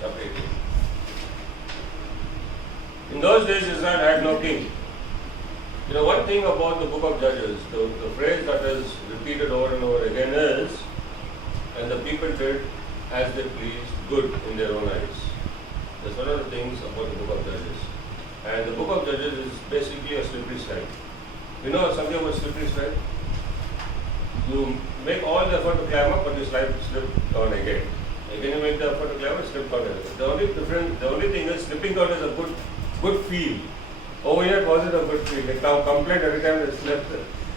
chapter 18. In those days, Israel had no king. You know, one thing about the book of Judges, the phrase that is repeated over and over again is, and the people did as they pleased, good in their own eyes. That's one of the things about the book of Judges. And the book of Judges is basically a slippery slide. You know something about slippery slide? You make all the effort to climb up, but you slip down again. Again you make the effort to climb up, slip down again. The only thing is slipping down is a good feel. Over here it wasn't a good feel. It now complained every time it slipped,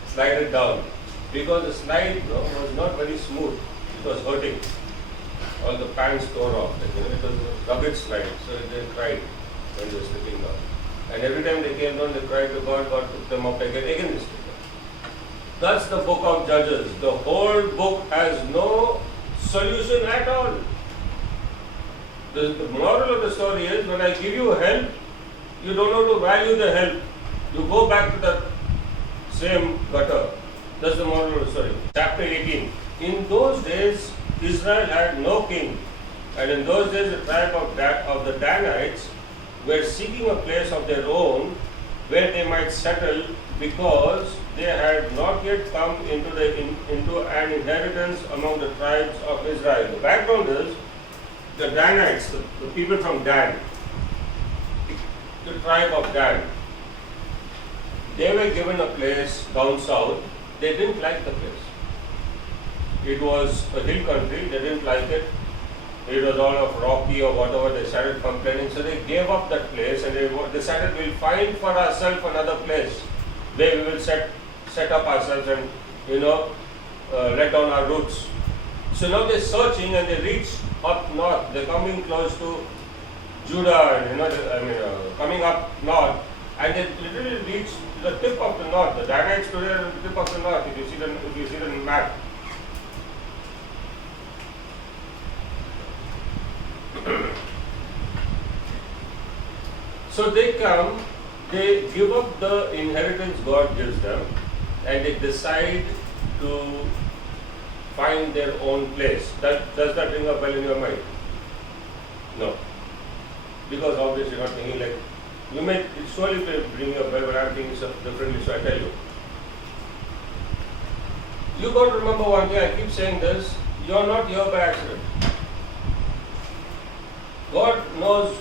slided down. Because the slide was not very smooth. It was hurting. All the pants tore off. It was a rugged slide. So they cried when they were slipping down. And every time they came down, they cried to God. God took them up again. Again they slipped down. That's the book of Judges. The whole book has no solution at all. The moral of the story is, when I give you help, you don't know to value the help. You go back to the same gutter. That's the moral of the story. Chapter 18. In those days, Israel had no king. And in those days, the tribe of the Danites were seeking a place of their own where they might settle, because they had not yet come into an inheritance among the tribes of Israel. The background is the Danites, the people from Dan, the tribe of Dan. They were given a place down south. They didn't like the place. It was a hill country. They didn't like it. It was all of rocky or whatever. They started complaining. So they gave up that place and they decided, we'll find for ourselves another place where we will set up ourselves and let down our roots. So now they're searching and they reach up north. They're coming close to Judah and coming up north, and they literally reach the tip of the north. The Danites today are at the tip of the north. If you see the map. So they come, they give up the inheritance God gives them, and they decide to find their own place. Does that ring a bell in your mind? No. Because obviously you're not thinking like, you may surely bring a bell, but I'm thinking differently, so I tell you. You got to remember one thing, I keep saying this, you're not here by accident. God knows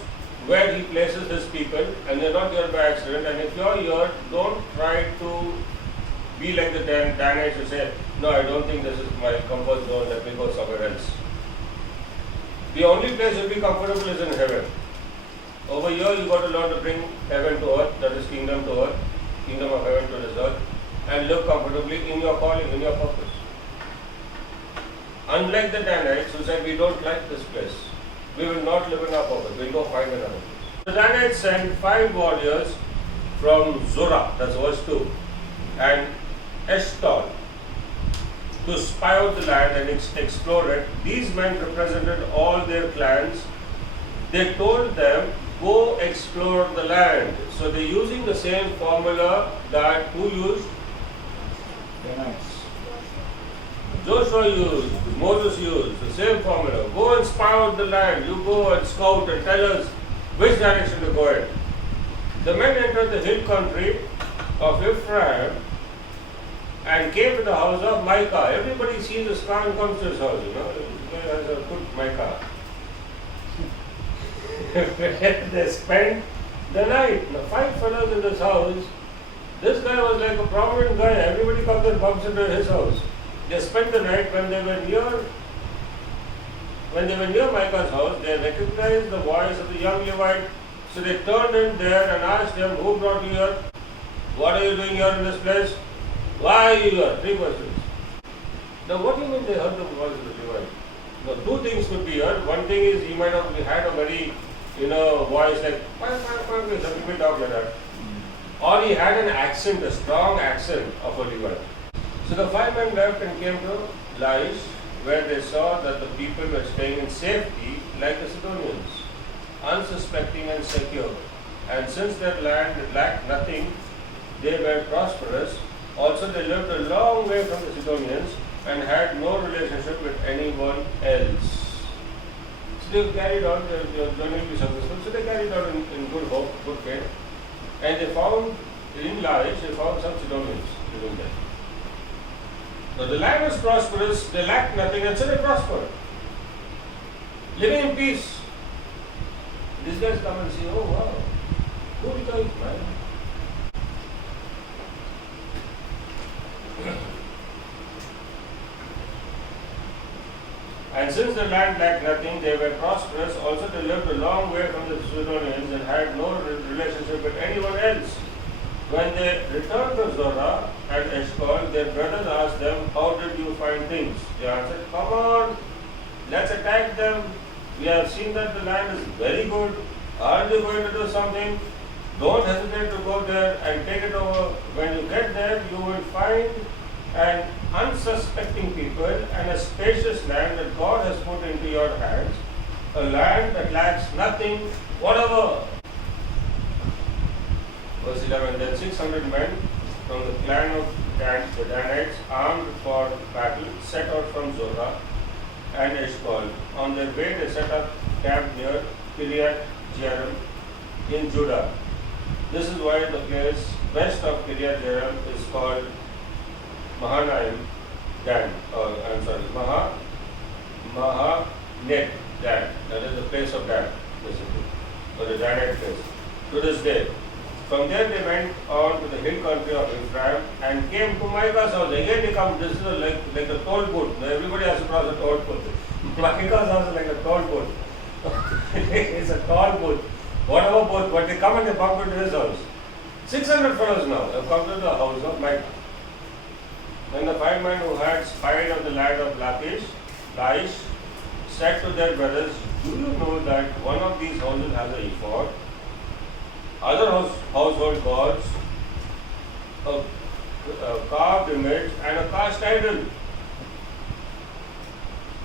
where He places His people, and they're not here by accident. And if you're here, don't try to be like the Danites who say, no, I don't think this is my comfort zone, let me go somewhere else. The only place you'll be comfortable is in heaven. Over here, you got to learn to bring heaven to earth, that is kingdom to earth, kingdom of heaven to this earth, and live comfortably in your calling, in your purpose. Unlike the Danites who said, we don't like this place, we will not live in our purpose, we'll go find another place. The Danites sent 5 warriors from Zorah, that's verse 2, and Eshtaol to spy out the land and explore it. These men represented all their clans. They told them, go explore the land. So they're using the same formula that who used? Danites. Joshua used, Moses used, the same formula. Go and spy out the land. You go and scout and tell us which direction to go in. The men entered the hill country of Ephraim and came to the house of Micah. Everybody sees a scar and comes to his house, He has a good Micah. They spent the night. Now 5 fellows in this house. This guy was like a prominent guy. Everybody comes and bumps into his house. They spent the night. When they were near Micah's house, they recognized the voice of the young Levite. So they turned in there and asked him, who brought you here? What are you doing here in this place? Why are you here? 3 questions. Now what do you mean they heard the voice of the Levite? Now 2 things could be heard. One thing is he might have had a very voice like, some people talk like that. Or he had an accent, a strong accent of a Levite. So the 5 men left and came to Laish, where they saw that the people were staying in safety like the Sidonians, unsuspecting and secure. And since their land lacked nothing, they were prosperous. Also they lived a long way from the Sidonians and had no relationship with anyone else. they carried on, they were going to be successful, so they carried on in good hope, good faith. And they found, in Laish, they found some Sidonians living there. So the land was prosperous, they lacked nothing, and so they prospered. Living in peace. These guys come and say, oh wow, good guys, man. And since the land lacked nothing, they were prosperous. Also, they lived a long way from the Sidonians and had no relationship with anyone else. When they returned to Zorah and Eshcol, their brothers asked them, how did you find things? They answered, come on, let's attack them. We have seen that the land is very good. Are they going to do something? Don't hesitate to go there and take it over. When you get there, you will find an unsuspecting people and a spacious land that God has put into your hands, a land that lacks nothing whatever. Verse 11, then 600 men from the clan of Dan, the Danites, armed for battle, set out from Zorah and Eshcol. On their way, they set up camp near Kiriath Jearim in Judah. This is why the place west of Kiriath Jearim is called Mahanaim Dan, Mahanet Dan. That is the place of Dan, basically, or the Danite place. To this day. From there they went on to the hill country of Ephraim and came to Micah's house. Again they come, this is like a toll booth. Now everybody has to cross a toll booth. Micah's house is like a toll booth. It's a toll booth. Whatever booth, but they come and they bump into his house. 600 fellows now have come to the house of Micah. Then the 5 men who had spied of the land of Laish said to their brothers, do you know that one of these houses has a ephod, other household gods, a carved image, and a cast idol?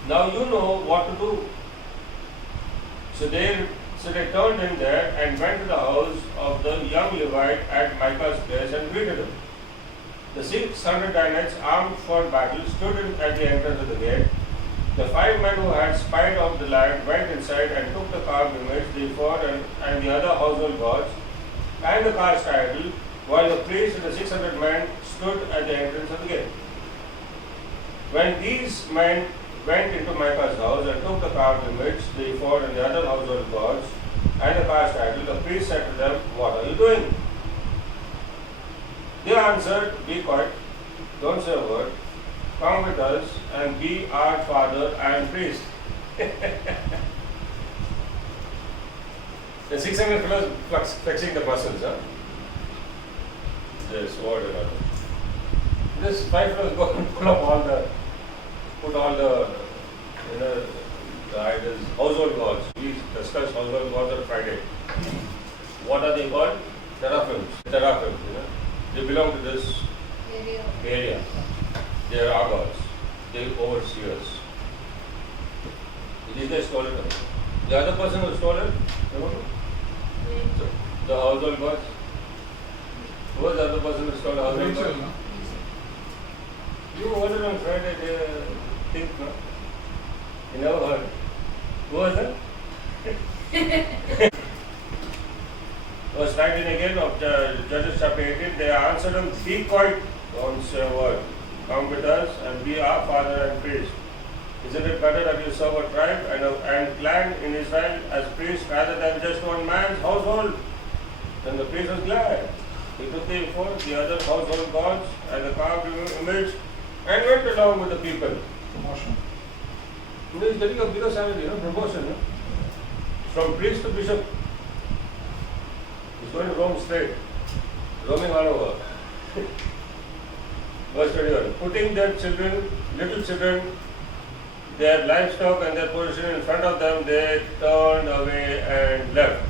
Now you know what to do. So they turned in there and went to the house of the young Levite at Micah's place and greeted him. The 600 Danites, armed for battle, stood at the entrance of the gate. The 5 men who had spied out the land went inside and took the carved image, the ephod, and the other household gods, and the cast idol, while the priest and the 600 men stood at the entrance of the gate. When these men went into Micah's house and took the carved image, the ephod, and the other household gods, and the cast idol, the priest said to them, what are you doing? They answered, be quiet, don't say a word, come with us and be our father and priest. The 600 fellows flexing the muscles, huh? The sword and all. This 5 fellows go and put all the idols, household gods. We discussed household gods on Friday. What are they called? Teraphims, They belong to this area. They are our gods. They are overseers. These guys stole it. The other person who stole it, remember? The household gods. Who was the other person who stole the household gods? You heard it on Friday, they think, no? You never heard. Who was that? Verse 19 again of Judges chapter 18, they answered him, be quiet, don't say a word. Come with us and be our father and priest. Isn't it better that you serve a tribe and clan in Israel as priest rather than just one man's household? Then the priest was glad. He took the ephod, the other household gods, and the carved image, and went along with the people. Promotion. He's getting a bigger salary, promotion. From priest to bishop. He's going to roam straight, roaming all over. Verse 21. Putting their children, little children, their livestock and their possession in front of them, they turned away and left.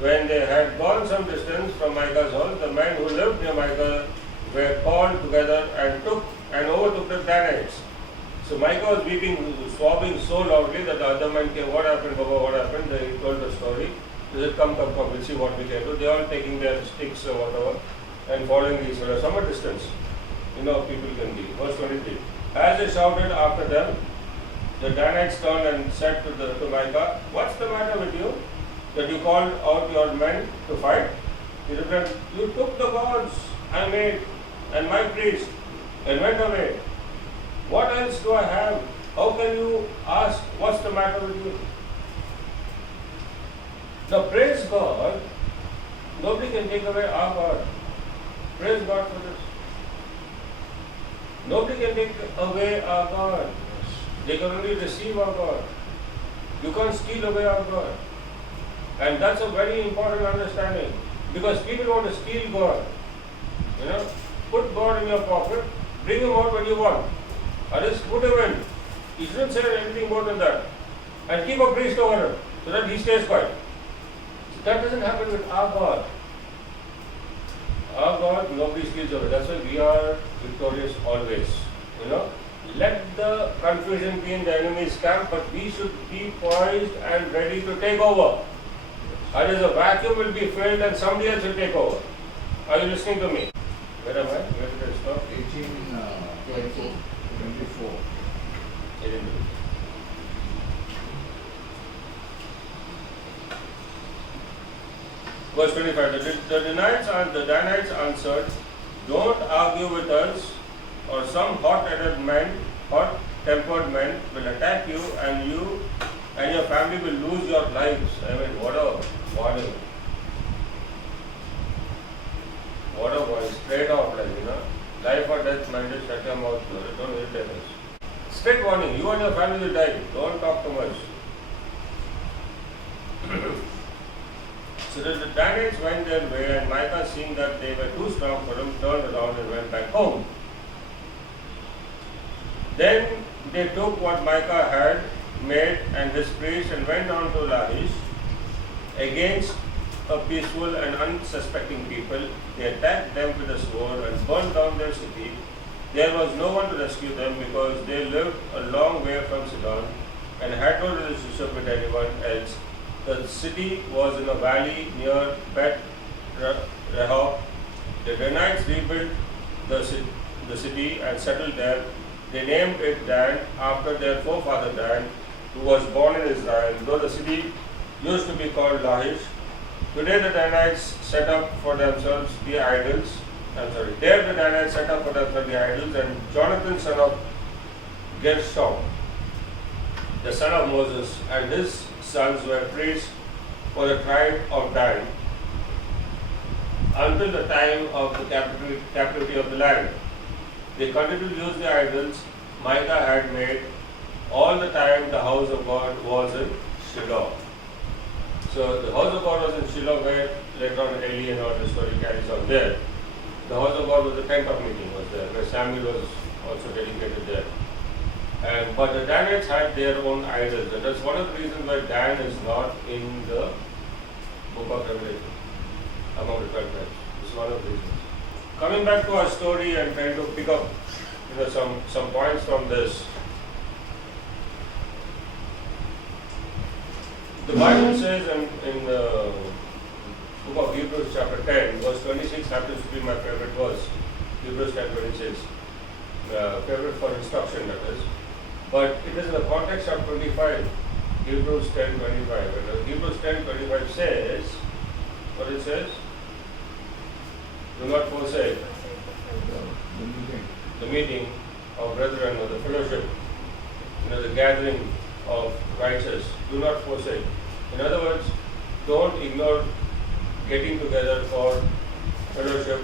When they had gone some distance from Micah's house, the men who lived near Micah were called together and overtook the Danites. So Micah was weeping, sobbing so loudly that the other men came, what happened, Baba, what happened? They told the story. They said, come, we'll see what we can do. They all taking their sticks or whatever and following these fellows some distance. You know how people can be. Verse 23. As they shouted after them, the Danites turned and said to Micah, "What's the matter with you, that you called out your men to fight?" He replied, "You took the gods I made and my priest and went away. What else do I have? How can you ask what's the matter with you?" Now praise God, nobody can take away our God. Praise God for this. Nobody can take away our God. They can only receive our God. You can't steal away our God. And that's a very important understanding. Because people want to steal God. You know, put God in your pocket, bring him out when you want. Or just put him in. You shouldn't say anything more than that. And keep a priest over him so that he stays quiet. So that doesn't happen with our God. Our God, nobody steals away. That's why we are victorious always. You know, let the confusion be in the enemy's camp, but we should be poised and ready to take over. Otherwise, a vacuum will be filled and somebody else will take over. Are you listening to me? Where am I? Where did I stop? 24. Verse 25. The Danites answered, "Don't argue with us, or some hot-tempered men will attack you, and your family will lose your lives." I mean, what a warning. What a warning. Straight out, life or death, man, just shut your mouth. Don't irritate us. Straight warning. You and your family will die. Don't talk too much. So the Danites went their way, and Micah, seeing that they were too strong for him, turned around and went back home. Then they took what Micah had made and his priest and went on to Lachish against a peaceful and unsuspecting people. They attacked them with a sword and burned down their city. There was no one to rescue them because they lived a long way from Sidon and had no relationship with anyone else. The city was in a valley near Bet Rehob. The Danites rebuilt the city and settled there. They named it Dan after their forefather Dan, who was born in Israel, though the city used to be called Lachish. Today the Danites set up for themselves the idols. There the Danites set up for themselves the idols, and Jonathan, son of Gershom, the son of Moses, and his sons were priests for the tribe of Dan until the time of the captivity of the land. They continued to use the idols Micah had made all the time the house of God was in Shiloh. So the house of God was in Shiloh, where later on Eli and all the story carries on there. The house of God was the tent of meeting was there, where Samuel was also dedicated there. But the Danites had their own idols. And that's one of the reasons why Dan is not in the book of Revelation among the 12 tribes. This is one of the reasons. Coming back to our story and trying to pick up some points from this. The Bible says in the book of Hebrews chapter 10, verse 26 happens to be my favorite verse. Hebrews 10:26. Favorite for instruction, that is. But it is in the context of 25. Hebrews 10:25. And Hebrews 10:25 says, what it says? Do not forsake the meeting of brethren, or the fellowship, the gathering of righteous. Do not forsake. In other words, don't ignore getting together for fellowship,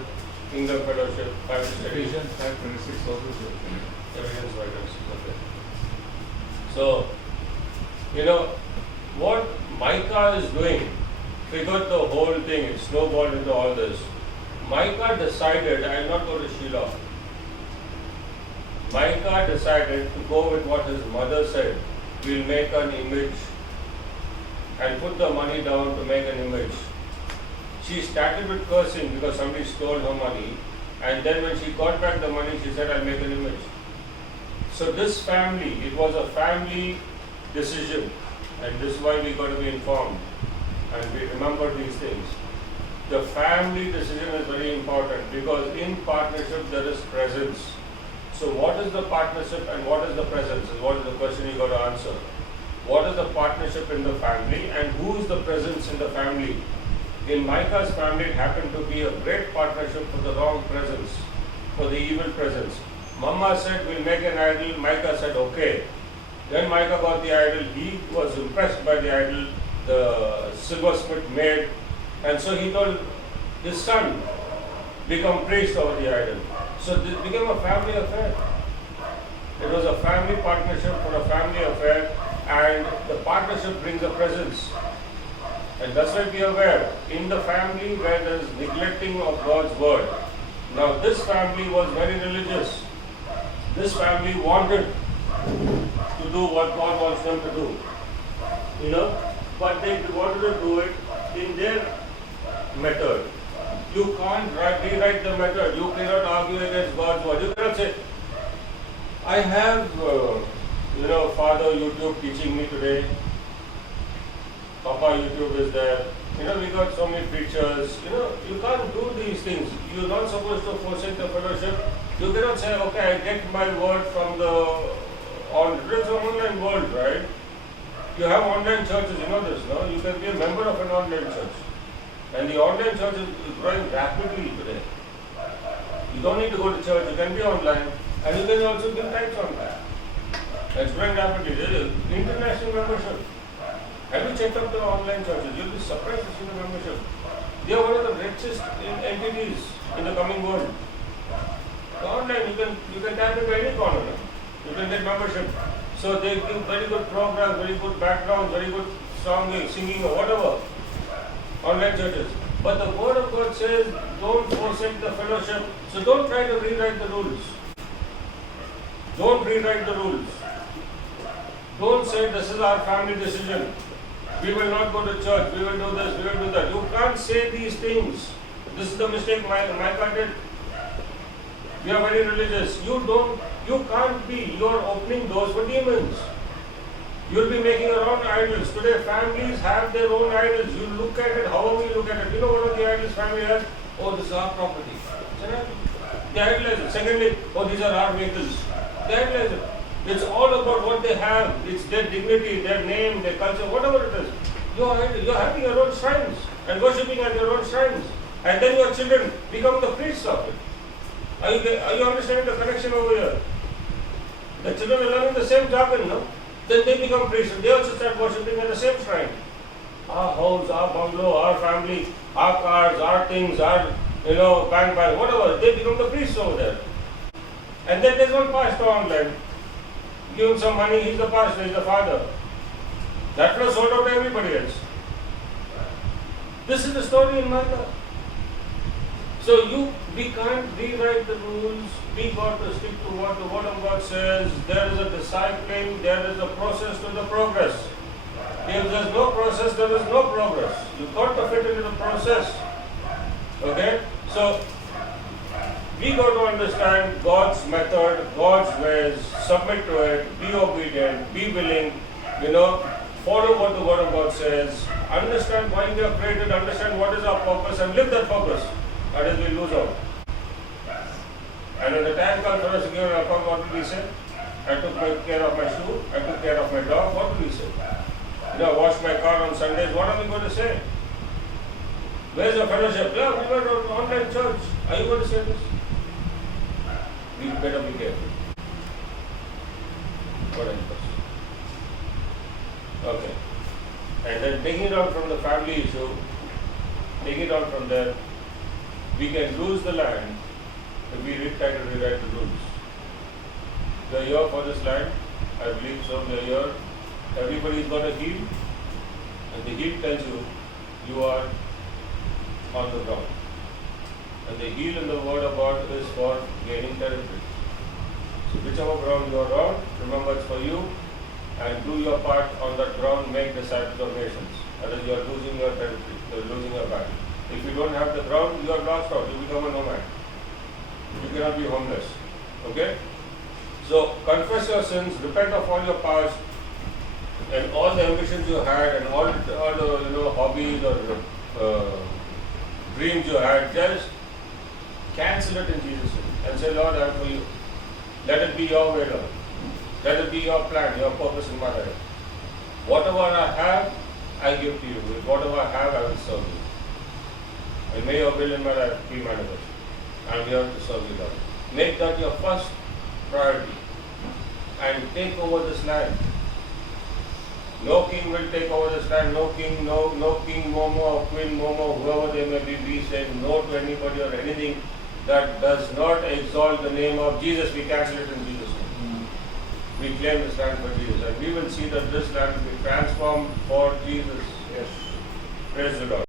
kingdom fellowship, Bible study. Ephesians 5:26 also says. Ephesians 5:26. Okay. So, what Micah is doing triggered the whole thing. It snowballed into all this. Micah decided, I am not going to Shiloh. Micah decided to go with what his mother said. We'll make an image, and put the money down to make an image. She started with cursing because somebody stole her money, and then when she got back the money, she said, I'll make an image. So this family, it was a family decision, and this is why we got to be informed and we remember these things. The family decision is very important because in partnership there is presence. So So what is the partnership and what is the presence? Is what is the question you got to answer. What is the partnership in the family and who is the presence in the family? In Micah's family, it happened to be a great partnership for the wrong presence, for the evil presence. Mama said, we'll make an idol. Micah said, okay. Then Micah got the idol. He was impressed by the idol the silversmith made. And so he told his son, become priest over the idol. So this became a family affair. It was a family partnership for a family affair, and the partnership brings a presence. And that's why be aware, in the family where there is neglecting of God's word. Now this family was very religious. This family wanted to do what God wants them to do. But they wanted to do it in their method. You can't rewrite the method. You cannot argue against God's word. You cannot say, I have, Father YouTube teaching me today. Papa YouTube is there. We got so many preachers. You can't do these things. You're not supposed to forsake the fellowship. You cannot say, okay, I get my word from it's an online world, right? You have online churches, you know this, no? You can be a member of an online church. And the online church is growing rapidly today. You don't need to go to church, you can be online, and you can also give tithes online. It's growing rapidly. There is international membership. Have you checked out the online churches? You'll be surprised to see the membership. They are one of the richest entities in the coming world. The online, you can tap into any corner. No? You can get membership. So they give very good programs, very good background, very good singing or whatever. Online churches. But the word of God says, don't forsake the fellowship. So don't try to rewrite the rules. Don't rewrite the rules. Don't say this is our family decision. We will not go to church. We will do this. We will do that. You can't say these things. This is the mistake Micah did. We are very religious. You can't be. You are opening doors for demons. You'll be making your own idols. Today, families have their own idols. You look at it, however you look at it. You know what are the idols family has? Oh, this is our property. They idolize it. Secondly, oh, these are our vehicles. They idolize it. It's all about what they have. It's their dignity, their name, their culture, whatever it is. You're having your own shrines and worshipping at your own shrines. And then your children become the priests of it. Are you understanding the connection over here? The children are learning the same jargon, no? Then they become priests and they also start worshipping at the same shrine. Our house, our bungalow, our family, our cars, our things, our, bank, whatever. They become the priests over there. And then there's one pastor online. Give him some money, he's the pastor, he's the father. That was sold out to everybody else. This is the story in Micah. So we can't rewrite the rules. We got to stick to what the word of God says. There is a discipling, there is a process to the progress. If there is no process, there is no progress. You got to fit into the process. Okay? So we got to understand God's method, God's ways, submit to it, be obedient, be willing, follow what the word of God says, understand why we are created, understand what is our purpose, and live that purpose. Otherwise we lose out. And when the time comes for us to give an account, what will we say? I took care of my shoe, I took care of my dog, what will we say? I washed my car on Sundays, what are we going to say? Where's the fellowship? Yeah, we were on online church. Are you going to say this? We better be careful. What else? Okay. And then taking it out from the family issue, taking it out from there, we can lose the land if we try to rewrite the rules. We are here for this land, I believe so, we are here. Everybody is going to heal, and the heel tells you are on the ground. And the heel in the word of God is for gaining territory. So whichever ground you are on, remember it's for you, and do your part on that ground, make disciples of nations. Otherwise you are losing your territory, you are losing your battle. If you don't have the ground, you are lost out, you become a nomad. You cannot be homeless. Okay? So confess your sins, repent of all your past, and all the ambitions you had, and all the hobbies or dreams you had, just cancel it in Jesus' name and say, Lord, I am for you. Let it be your will, Lord. Let it be your plan, your purpose in my life. Whatever I have, I give to you. With whatever I have, I will serve you. And may your will in my life be manifest. I am here to serve you, Lord. Make that your first priority. And take over this land. No king will take over this land. No king, no king Momo or queen Momo, whoever they may be. We say no to anybody or anything that does not exalt the name of Jesus. We cancel it in Jesus' name. We claim this land for Jesus. And we will see that this land will be transformed for Jesus. Yes. Praise the Lord.